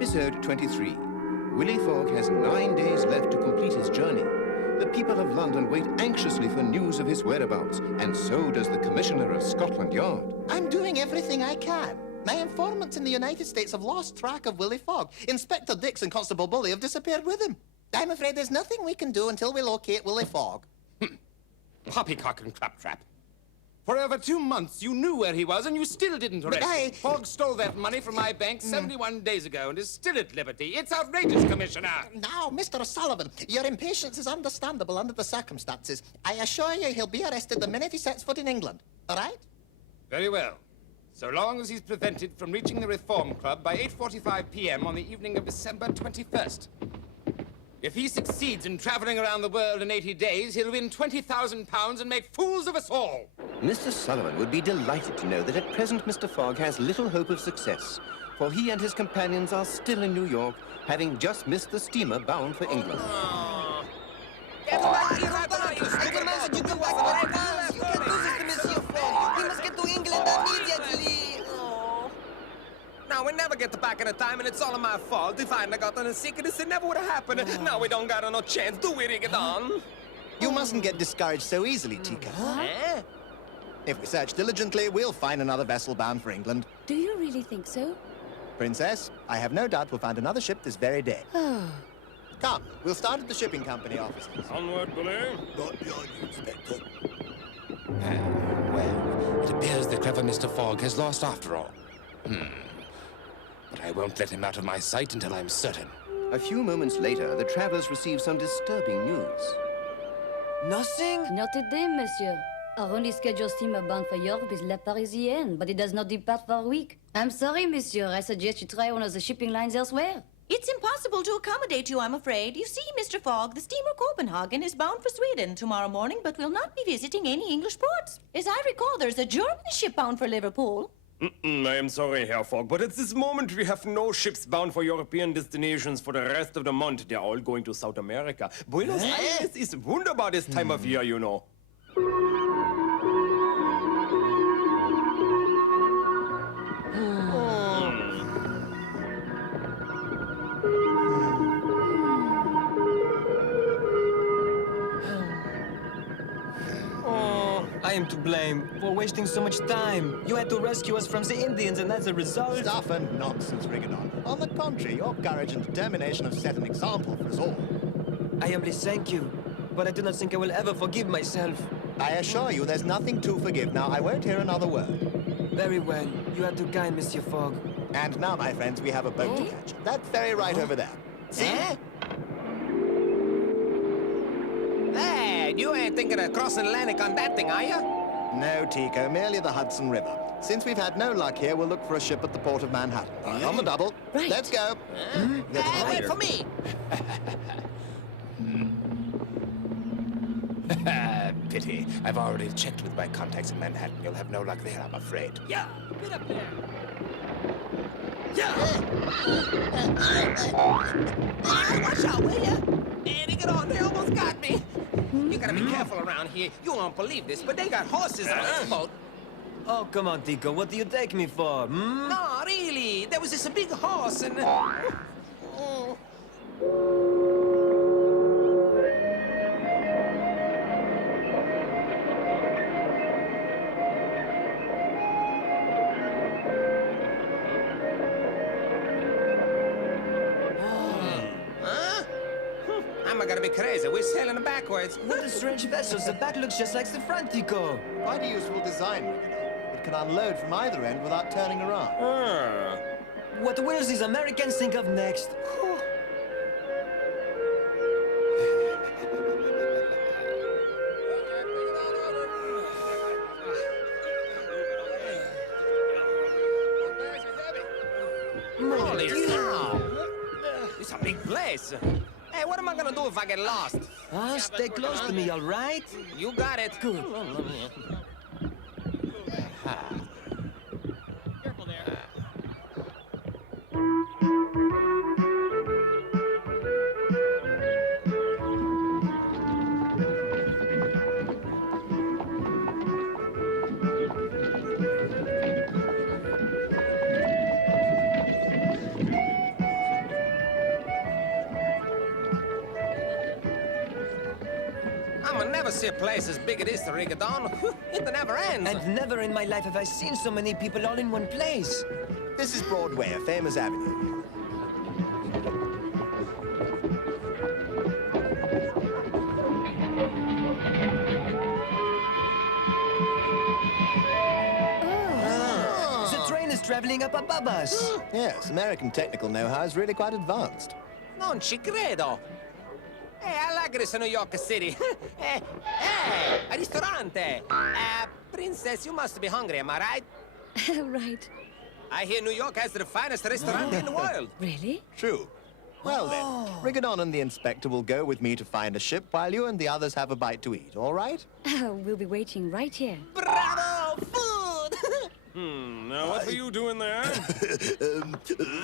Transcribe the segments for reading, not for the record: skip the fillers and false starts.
Episode 23. Willy Fog has 9 days left to complete his journey. The people of London wait anxiously for news of his whereabouts, and so does the Commissioner of Scotland Yard. I'm doing everything I can. My informants in the United States have lost track of Willy Fog. Inspector Dix and Constable Bully have disappeared with him. I'm afraid there's nothing we can do until we locate Willy Fog. Poppycock and claptrap. For over 2 months, you knew where he was, and you still didn't arrest him. Fogg stole that money from my bank 71 days ago and is still at liberty. It's outrageous, Commissioner. Now, Mr. O'Sullivan, your impatience is understandable under the circumstances. I assure you he'll be arrested the minute he sets foot in England. All right? Very well. So long as he's prevented from reaching the Reform Club by 8:45 p.m. on the evening of December 21st. If he succeeds in traveling around the world in 80 days, he'll win £20,000 and make fools of us all. Mr. Sullivan would be delighted to know that at present Mr. Fogg has little hope of success, for he and his companions are still in New York, having just missed the steamer bound for England. Get back here right now, you stupid man! You can walk away. You can't do this to Monsieur Fogg. We must get to England immediately. Now, we never get back in a time, and it's all my fault. If I hadn't gotten a sickness, it never would have happened. Now we don't got no chance, do we, Rigadon? You mustn't get discouraged so easily, Tika. Eh? If we search diligently, we'll find another vessel bound for England. Do you really think so? Princess, I have no doubt we'll find another ship this very day. Come, we'll start at the shipping company offices. Onward, Bully. Right behind you, Inspector. Well, it appears the clever Mr. Fogg has lost after all. But I won't let him out of my sight until I'm certain. A few moments later, the travelers receive some disturbing news. Nothing? Not today, monsieur. Our only scheduled steamer bound for Europe is La Parisienne, but it does not depart for a week. I'm sorry, monsieur. I suggest you try one of the shipping lines elsewhere. It's impossible to accommodate you, I'm afraid. You see, Mr. Fogg, the steamer Copenhagen is bound for Sweden tomorrow morning, but will not be visiting any English ports. As I recall, there's a German ship bound for Liverpool. I am sorry, Herr Fogg, but at this moment we have no ships bound for European destinations for the rest of the month. They're all going to South America. Buenos Aires is wunderbar this time of year, you know. I am to blame for wasting so much time. You had to rescue us from the Indians, and as a result... Stuff and nonsense, Rigadon. On the contrary, your courage and determination have set an example for us all. I humbly thank you, but I do not think I will ever forgive myself. I assure you there's nothing to forgive. Now, I won't hear another word. Very well. You are too kind, Monsieur Fogg. And now, my friends, we have a boat to catch. That ferry right over there. See? Hey, you ain't thinking of crossing Atlantic on that thing, are you? No, Tico, merely the Hudson River. Since we've had no luck here, we'll look for a ship at the port of Manhattan. On the double. Right. Let's go. Hey, wait for me. Pity. I've already checked with my contacts in Manhattan. You'll have no luck there, I'm afraid. Yeah, get up there. Watch out, will you? Eddie, get on, they almost got me. You gotta be careful around here. You won't believe this, but they got horses on this boat. Oh, come on, Tico. What do you take me for, No, really. There was this big horse and... I'm gonna be crazy. We're sailing backwards. What a strange vessel. The back looks just like the front, Tico. Quite a useful design, Rigadon. It can unload from either end without turning around. What will these Americans think of next? Holy cow! It's a big place. Hey, what am I gonna do if I get lost? Stay close to me, all right? You got it. Good. Careful there. never see a place as big as this, Rigadon. It never ends. And never in my life have I seen so many people all in one place. This is Broadway, a famous avenue. The train is traveling up above us. Yes, American technical know-how is really quite advanced. Non ci credo. I like this in New York City. Hey, a ristorante. Princess, you must be hungry, am I right? Right. I hear New York has the finest restaurant in the world. Really? True. Well then, Rigadon and the inspector will go with me to find a ship while you and the others have a bite to eat, all right? We'll be waiting right here. Bravo! Food! Now what were you doing there?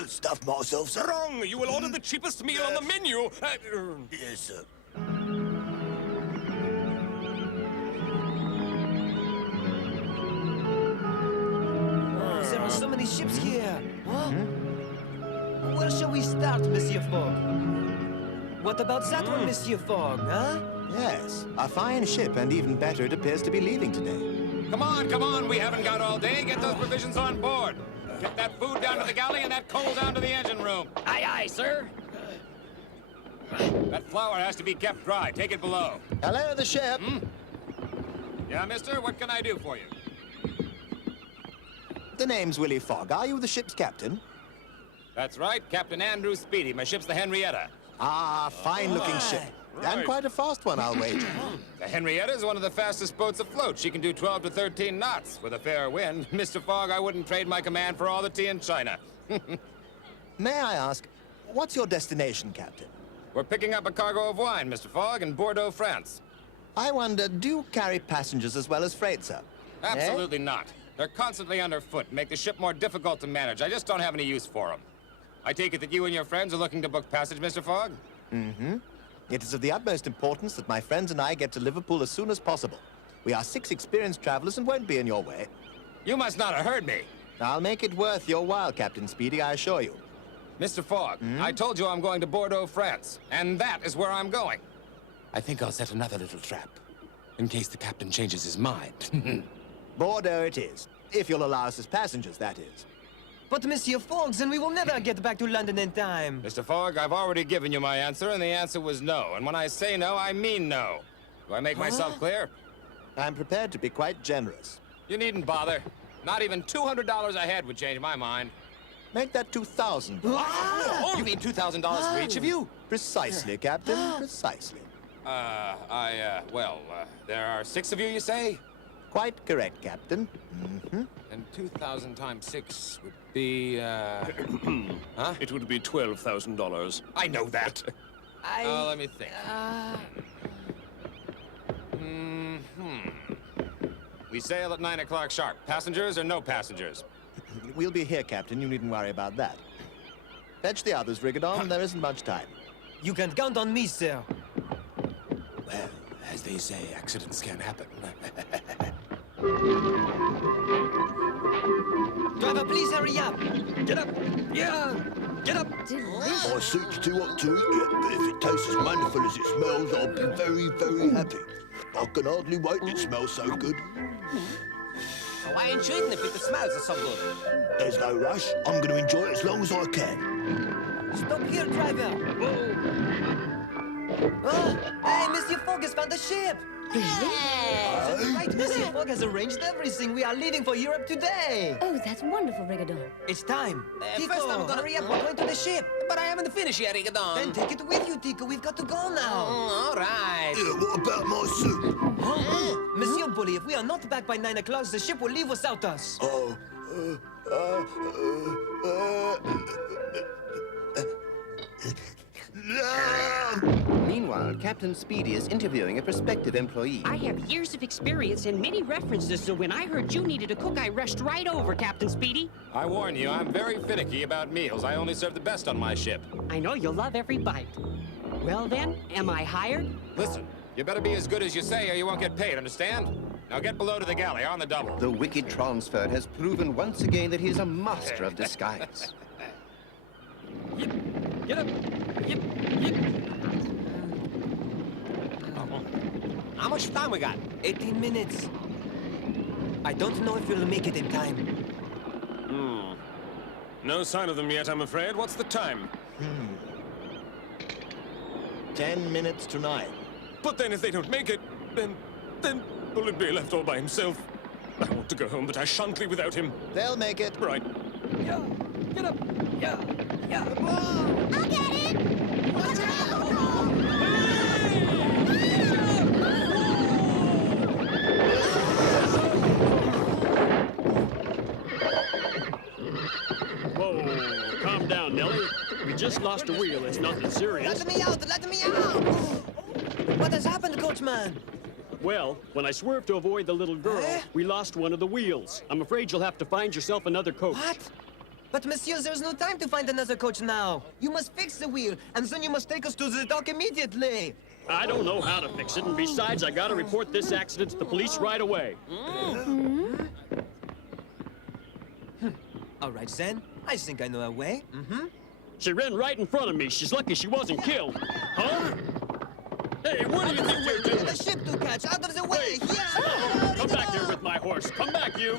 Stuff myself, sir. Wrong! You will order the cheapest meal on the menu. Yes, sir. There are so many ships here. Huh? Where shall we start, Monsieur Fogg? What about that one, Monsieur Fogg, huh? Yes, a fine ship, and even better, it appears to be leaving today. Come on, we haven't got all day. Get those provisions on board. Get that food down to the galley and that coal down to the engine room. Aye, aye, sir. That flour has to be kept dry. Take it below. Hello, the ship. Yeah, mister, what can I do for you? The name's Willy Fog. Are you the ship's captain? That's right, Captain Andrew Speedy. My ship's the Henrietta. Ah, fine-looking ship. And quite a fast one, I'll wager. The Henrietta is one of the fastest boats afloat. She can do 12 to 13 knots with a fair wind. Mr. Fogg, I wouldn't trade my command for all the tea in China. May I ask, what's your destination, Captain? We're picking up a cargo of wine, Mr. Fogg, in Bordeaux, France. I wonder, do you carry passengers as well as freight, sir? Absolutely not. They're constantly underfoot, make the ship more difficult to manage. I just don't have any use for them. I take it that you and your friends are looking to book passage, Mr. Fogg? Mm-hmm. It is of the utmost importance that my friends and I get to Liverpool as soon as possible. We are 6 experienced travelers and won't be in your way. You must not have heard me. I'll make it worth your while, Captain Speedy, I assure you. Mr. Fogg, I told you I'm going to Bordeaux, France, and that is where I'm going. I think I'll set another little trap, in case the captain changes his mind. Bordeaux it is. If you'll allow us as passengers, that is. But Monsieur Fogg, then we will never get back to London in time. Mr. Fogg, I've already given you my answer, and the answer was no. And when I say no, I mean no. Do I make myself clear? I'm prepared to be quite generous. You needn't bother. Not even $200 a head would change my mind. Make that 2,000. You mean $2,000 for each of you? Precisely, Captain, precisely. There are 6 of you, you say? Quite correct, Captain. And 2,000 times 6 would be, huh? It would be $12,000. I know that. Let me think. We sail at 9 o'clock sharp. Passengers or no passengers? We'll be here, Captain. You needn't worry about that. Fetch the others, Rigadon. There isn't much time. You can count on me, sir. Well, as they say, accidents can happen. Driver, please hurry up. Get up. Yeah. Get up. Delicious. My soup's too hot to eat yet, but if it tastes as wonderful as it smells, I'll be very, very happy. I can hardly wait, it smells so good. Why ain't you eating it if the smells are so good? There's no rush. I'm going to enjoy it as long as I can. Stop here, driver. Oh, hey, Monsieur Fogg has found a ship. That's right, Monsieur Fogg has arranged everything. We are leaving for Europe today. Oh, that's wonderful, Rigadon. It's time. Tico, first I'm gonna- hurry up. We're going to the ship. But I haven't finished yet, Rigadon. Then take it with you, Tico. We've got to go now. All right. Yeah, what about my soup? Huh? Monsieur Bully, if we are not back by 9 o'clock, the ship will leave without us. Meanwhile, Captain Speedy is interviewing a prospective employee. I have years of experience and many references, so when I heard you needed a cook, I rushed right over, Captain Speedy. I warn you, I'm very finicky about meals. I only serve the best on my ship. I know you'll love every bite. Well then, am I hired? Listen, you better be as good as you say or you won't get paid, understand? Now get below to the galley, on the double. The wicked Transfert has proven once again that he is a master of disguise. Get up! How much time we got? 18 minutes. I don't know if we'll make it in time. No sign of them yet, I'm afraid. What's the time? 10 minutes to 9. But then if they don't make it, then Bullet be left all by himself. I want to go home, but I shan't leave without him. They'll make it. Right. Yeah, get up. Yeah, yeah. I'll get it! Watch Whoa, calm down, Nellie. We just lost a wheel. It's nothing serious. Let me out! Let me out! What has happened, coachman? Well, when I swerved to avoid the little girl, we lost one of the wheels. I'm afraid you'll have to find yourself another coach. What? But, monsieur, there's no time to find another coach now. You must fix the wheel, and then you must take us to the dock immediately. I don't know how to fix it, and besides, I gotta report this accident to the police right away. All right, then. I think I know a way. She ran right in front of me. She's lucky she wasn't killed. Huh? Hey, what do you think you're doing? The ship to catch! Out of the way! Wait. Yeah! Come back here with my horse. Come back, you.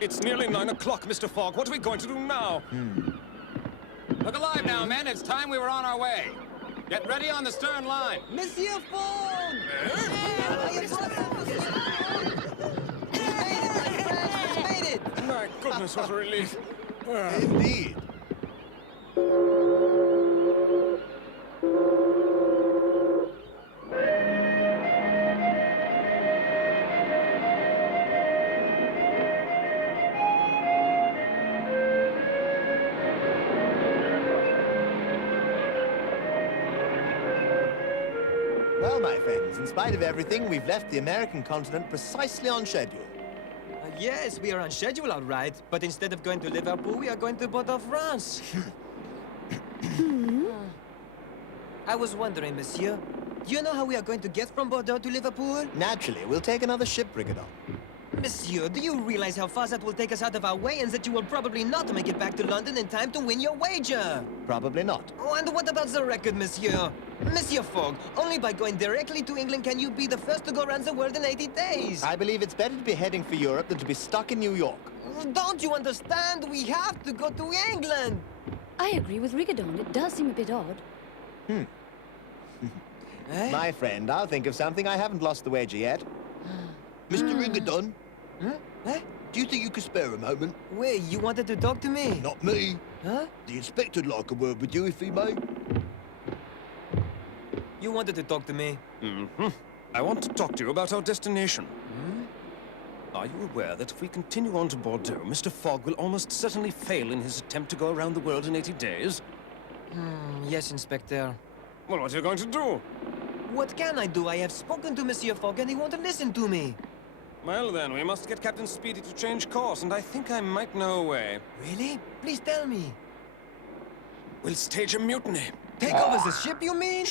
It's nearly 9 o'clock, Mr. Fogg. What are we going to do now? Look alive now, men. It's time we were on our way. Get ready on the stern line. Monsieur Fog! Made it! My goodness, what a relief. Indeed. Well, my friends, in spite of everything, we've left the American continent precisely on schedule. Yes, we are on schedule, all right. But instead of going to Liverpool, we are going to Bordeaux-France. I was wondering, monsieur, do you know how we are going to get from Bordeaux to Liverpool? Naturally, we'll take another ship, Brigadier. Monsieur, do you realize how far that will take us out of our way and that you will probably not make it back to London in time to win your wager? Probably not. Oh, and what about the record, monsieur? Monsieur Fogg, only by going directly to England can you be the first to go around the world in 80 days. I believe it's better to be heading for Europe than to be stuck in New York. Don't you understand? We have to go to England. I agree with Rigadon. It does seem a bit odd. My friend, I'll think of something. I haven't lost the wager yet. Mr. Rigadon, Huh? do you think you could spare a moment? Wait, you wanted to talk to me? Not me. Huh? The inspector'd like a word with you, if he may. You wanted to talk to me? I want to talk to you about our destination. Are you aware that if we continue on to Bordeaux, Mr. Fogg will almost certainly fail in his attempt to go around the world in 80 days? Yes, Inspector. Well, what are you going to do? What can I do? I have spoken to Monsieur Fogg and he won't listen to me. Well, then, we must get Captain Speedy to change course, and I think I might know a way. Really? Please tell me. We'll stage a mutiny. Take over the ship, you mean?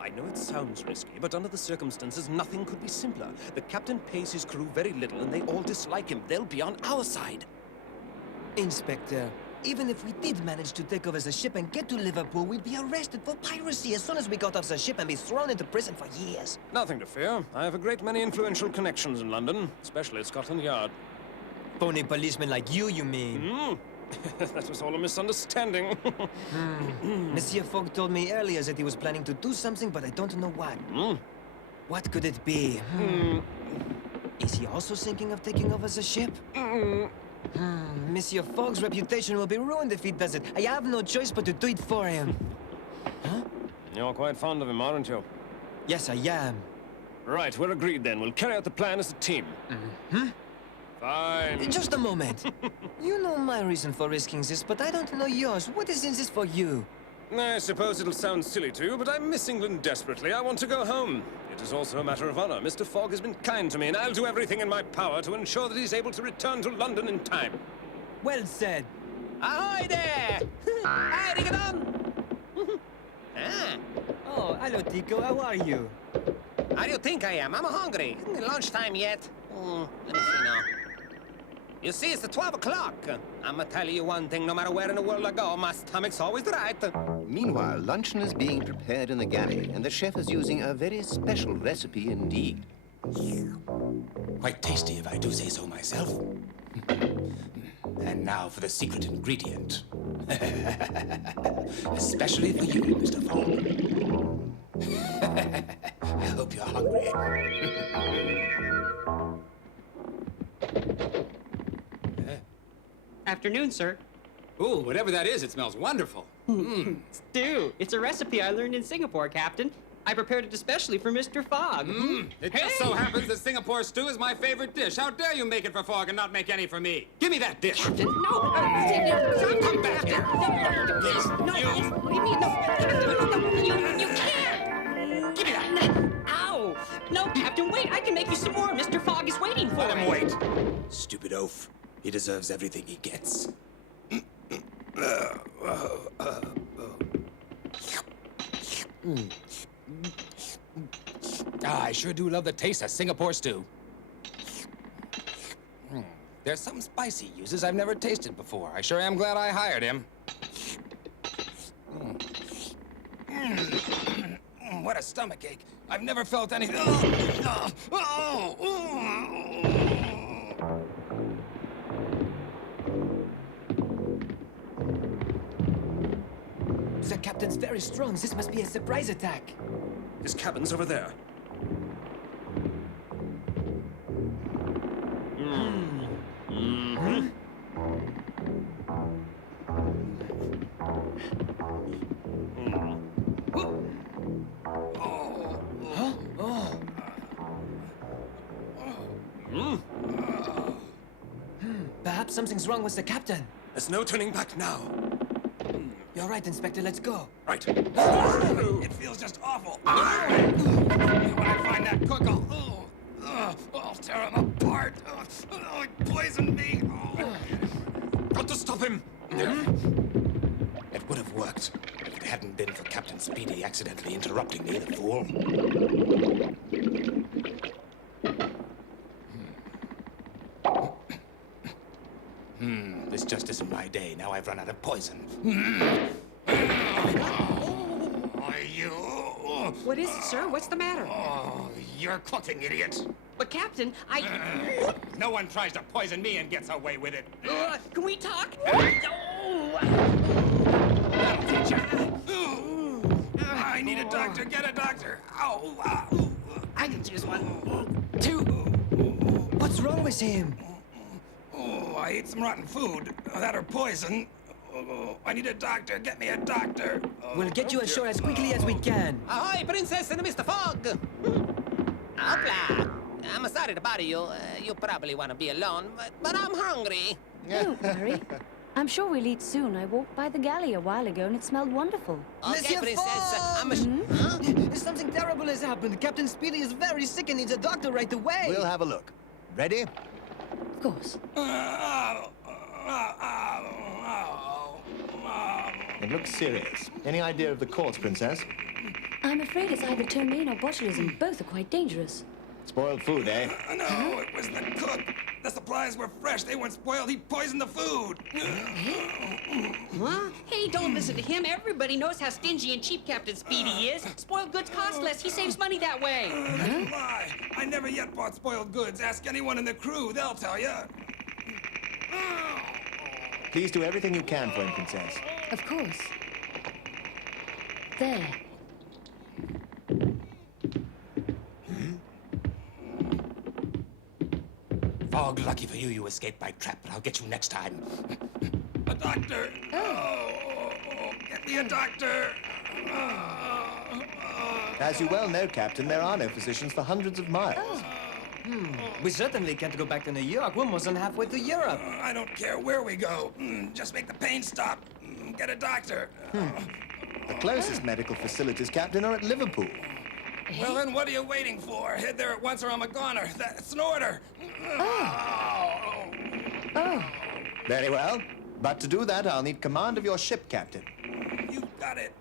I know it sounds risky, but under the circumstances, nothing could be simpler. The captain pays his crew very little, and they all dislike him. They'll be on our side. Inspector, even if we did manage to take over the ship and get to Liverpool, we'd be arrested for piracy as soon as we got off the ship and be thrown into prison for years. Nothing to fear. I have a great many influential connections in London, especially at Scotland Yard. Phony policemen like you mean? That was all a misunderstanding. Monsieur Fogg told me earlier that he was planning to do something, but I don't know what. What could it be? Is he also thinking of taking over the ship? Monsieur Fogg's reputation will be ruined if he does it. I have no choice but to do it for him. You're quite fond of him, aren't you? Yes, I am. Right, we're agreed then. We'll carry out the plan as a team. Fine. Just a moment. You know my reason for risking this, but I don't know yours. What is in this for you? I suppose it'll sound silly to you, but I miss England desperately. I want to go home. It is also a matter of honor. Mr. Fogg has been kind to me, and I'll do everything in my power to ensure that he's able to return to London in time. Well said. Ahoy there! Hi, Rigadon! Oh, hello, Tico. How are you? How do you think I am? I'm hungry. Lunchtime yet? Let me see now. You see, it's the 12 o'clock. I'ma tell you one thing, no matter where in the world I go, my stomach's always right. Meanwhile, luncheon is being prepared in the galley, and the chef is using a very special recipe indeed. Quite tasty, if I do say so myself. And now for the secret ingredient. Especially for you, Mr. Fogg. I hope you're hungry. Afternoon, sir. Ooh, whatever that is, it smells wonderful. Stew. It's a recipe I learned in Singapore, Captain. I prepared it especially for Mr. Fogg. It just so happens that Singapore stew is my favorite dish. How dare you make it for Fogg and not make any for me? Give me that dish. Captain, no. Come back here. Please, no. What do you mean, no? You can't. Give me that. Ow. No, Captain, wait. I can make you some more. Mr. Fogg is waiting for Let it. him wait. Stupid oaf. He deserves everything he gets. I sure do love the taste of Singapore stew. There's some spice he uses I've never tasted before. I sure am glad I hired him. What a stomachache. I've never felt anything. The captain's very strong. This must be a surprise attack. His cabin's over there. Perhaps something's wrong with the captain. There's no turning back now. You're right, Inspector. Let's go. Right. It feels just awful. When I find that cook, I'll tear him apart. He poisoned me. Got to stop him. It would have worked if it hadn't been for Captain Speedy accidentally interrupting me, the fool. This just isn't my day. Now I've run out of poison. You... What is it, sir? What's the matter? Oh, you're cooking, idiot. But, Captain, No one tries to poison me and gets away with it. Can we talk? That'll teach you. I need a doctor. Get a doctor. Ow. I can choose one. Two. What's wrong with him? Oh, I ate some rotten food. That or poison. Oh, I need a doctor. Get me a doctor. We'll get you ashore as quickly as we can. Ahoy, Princess and Mr. Fogg! Hoopla! I'm sorry to bother you. You probably want to be alone, but I'm hungry. Don't worry. I'm sure we'll eat soon. I walked by the galley a while ago and it smelled wonderful. Okay, Monsieur Princess. Fogg! Something terrible has happened. Captain Speedy is very sick and needs a doctor right away. We'll have a look. Ready? Of course. It looks serious. Any idea of the cause, Princess? I'm afraid it's either ptomaine or botulism. Both are quite dangerous. Spoiled food, eh? No, it was the cook. The supplies were fresh. They weren't spoiled. He poisoned the food. What? Hey, don't listen to him. Everybody knows how stingy and cheap Captain Speedy is. Spoiled goods cost less. He saves money that way. That's a lie. I never yet bought spoiled goods. Ask anyone in the crew. They'll tell you. Please do everything you can for him, Princess. Of course. There. Fogg, lucky for you, you escaped my trap, but I'll get you next time. A doctor! Oh, get me a doctor! As you well know, Captain, there are no physicians for hundreds of miles. We certainly can't go back to New York. We're more than halfway to Europe. I don't care where we go. Just make the pain stop. Get a doctor. The closest medical facilities, Captain, are at Liverpool. Well, then what are you waiting for? Head there at once or I'm a goner. That's an order. Very well. But to do that, I'll need command of your ship, Captain. You got it.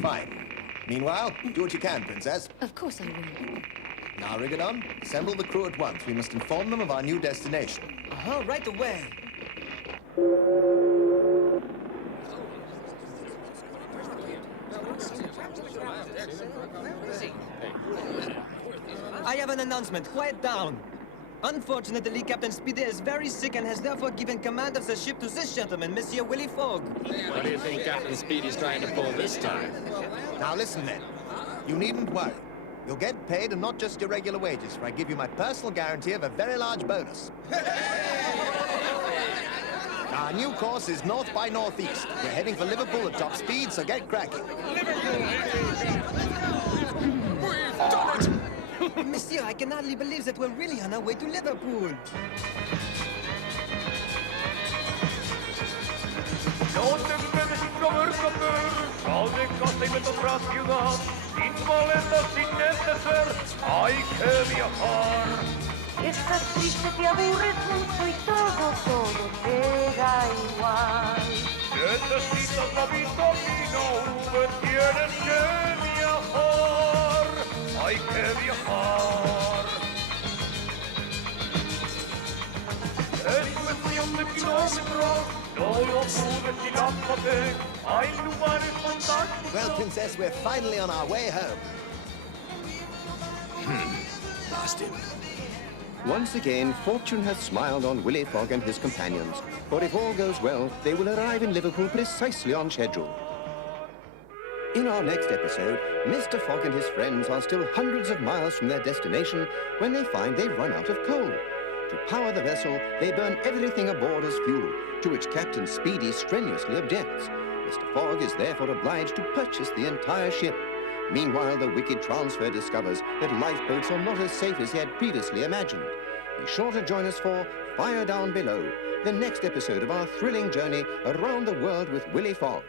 Fine. Meanwhile, do what you can, Princess. Of course I will. Now, rig it on. Assemble the crew at once. We must inform them of our new destination. Right away. I have an announcement. Quiet down. Unfortunately, Captain Speedy is very sick and has therefore given command of the ship to this gentleman, Monsieur Willy Fog. What do you think Captain Speedy's trying to pull this time? Now listen then. You needn't worry. You'll get paid and not just your regular wages, for I give you my personal guarantee of a very large bonus. Our new course is north by northeast. We're heading for Liverpool at top speed, so get cracking. Monsieur, I can hardly believe that we're really on our way to Liverpool. Estás triste, te aburres mucho y todo te da igual. Necesitas la vitamina V, tienes que viajar. Hay que viajar. Es cuestión de kilómetros, no lo pude tirándome. Hay lugares fantásticos. Well, Princess, we're finally on our way home. Lost him. Once again, fortune has smiled on Willy Fog and his companions, for if all goes well, they will arrive in Liverpool precisely on schedule. In our next episode, Mr. Fogg and his friends are still hundreds of miles from their destination when they find they've run out of coal. To power the vessel, they burn everything aboard as fuel, to which Captain Speedy strenuously objects. Mr. Fogg is therefore obliged to purchase the entire ship. Meanwhile, the wicked transfer discovers that lifeboats are not as safe as he had previously imagined. Be sure to join us for Fire Down Below, the next episode of our thrilling journey around the world with Willy Fog.